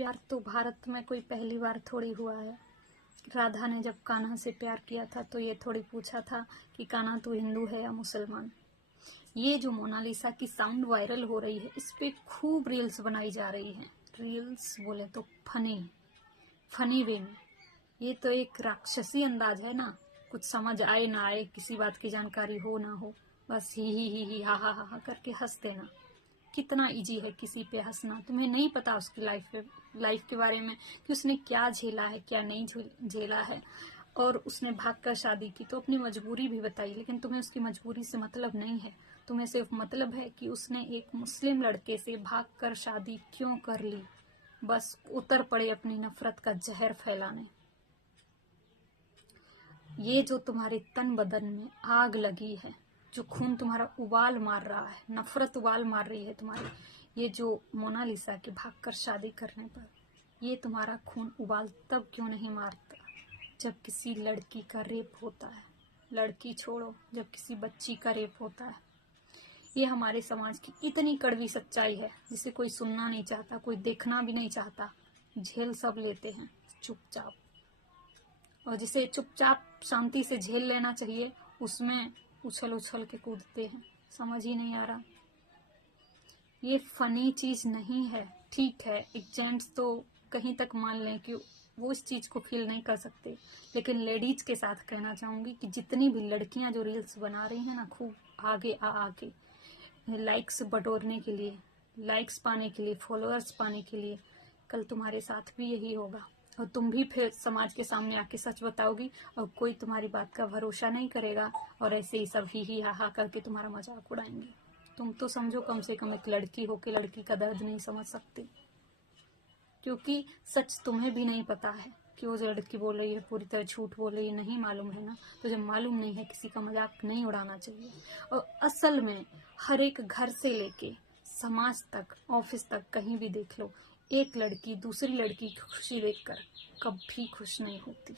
प्यार तो भारत में कोई पहली बार थोड़ी हुआ है। राधा ने जब कान्हा से प्यार किया था तो ये थोड़ी पूछा था कि कान्हा तू हिंदू है या मुसलमान। ये जो मोनालिसा की साउंड वायरल हो रही है, इस पे खूब रील्स बनाई जा रही है। रील्स बोले तो फनी वे में। ये तो एक राक्षसी अंदाज है ना, कुछ समझ आए ना आए, किसी बात की जानकारी हो ना हो, बस ही हा करके हंस देना। कितना इजी है किसी पे हंसना। तुम्हें नहीं पता उसकी लाइफ के बारे में कि उसने क्या झेला है, क्या नहीं झेला है। और उसने भागकर शादी की तो अपनी मजबूरी भी बताई, लेकिन तुम्हें उसकी मजबूरी से मतलब नहीं है। तुम्हें सिर्फ मतलब है कि उसने एक मुस्लिम लड़के से भागकर शादी क्यों कर ली। बस उतर पड़े अपनी नफरत का जहर फैलाने। ये जो तुम्हारे तन बदन में आग लगी है, जो खून तुम्हारा उबाल मार रहा है, नफरत उबाल मार रही है तुम्हारी, ये जो मोनालिसा के भागकर शादी करने पर, ये तुम्हारा खून उबाल तब क्यों नहीं मारता जब किसी लड़की का रेप होता है। लड़की छोड़ो, जब किसी बच्ची का रेप होता है। ये हमारे समाज की इतनी कड़वी सच्चाई है जिसे कोई सुनना नहीं चाहता, कोई देखना भी नहीं चाहता। झेल सब लेते हैं चुपचाप, और जिसे चुपचाप शांति से झेल लेना चाहिए उसमें उछल उछल के कूदते हैं। समझ ही नहीं आ रहा। ये फनी चीज नहीं है। ठीक है, एक जेंट्स तो कहीं तक मान लें कि वो इस चीज को फील नहीं कर सकते, लेकिन लेडीज के साथ कहना चाहूंगी कि जितनी भी लड़कियां जो रील्स बना रही हैं ना, खूब आगे आके लाइक्स बटोरने के लिए, लाइक्स पाने के लिए, फॉलोअर्स पाने के लिए, कल तुम्हारे साथ भी यही होगा। और तुम भी फिर समाज के सामने आके सच बताओगी और कोई तुम्हारी बात का भरोसा नहीं करेगा, और ऐसे ही सब ही हा करके तुम्हारा मजाक उड़ाएंगे। तुम तो समझो कम से कम एक लड़की हो के लड़की का दर्द नहीं समझ सकती, क्योंकि सच तुम्हें भी नहीं पता है कि वो जो लड़की बोल रही है पूरी तरह झूठ बोल रही है। नहीं मालूम है ना, तो जब मालूम नहीं है किसी का मजाक नहीं उड़ाना चाहिए। और असल में हर एक घर से लेके समाज तक, ऑफिस तक, कहीं भी देख लो, एक लड़की दूसरी लड़की की खुशी देखकर कभी खुश नहीं होती।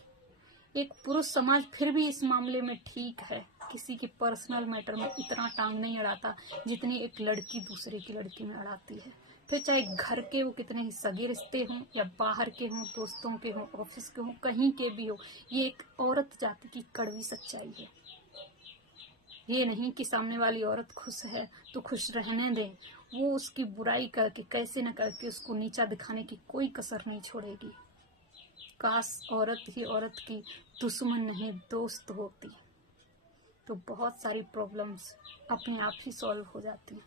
एक पुरुष समाज फिर भी इस मामले में ठीक है, किसी के पर्सनल मैटर में इतना टांग नहीं अड़ाता जितनी एक लड़की दूसरे की लड़की में अड़ाती है। फिर चाहे घर के वो कितने ही सगे रिश्ते हों या बाहर के हों, दोस्तों के हों, ऑफिस के हों, कहीं के भी हो, ये एक औरत जाति की कड़वी सच्चाई है। ये नहीं कि सामने वाली औरत खुश है तो खुश रहने दें, वो उसकी बुराई करके कैसे न करके उसको नीचा दिखाने की कोई कसर नहीं छोड़ेगी। काश औरत ही औरत की दुश्मन नहीं दोस्त होती, तो बहुत सारी प्रॉब्लम्स अपने आप ही सॉल्व हो जाती।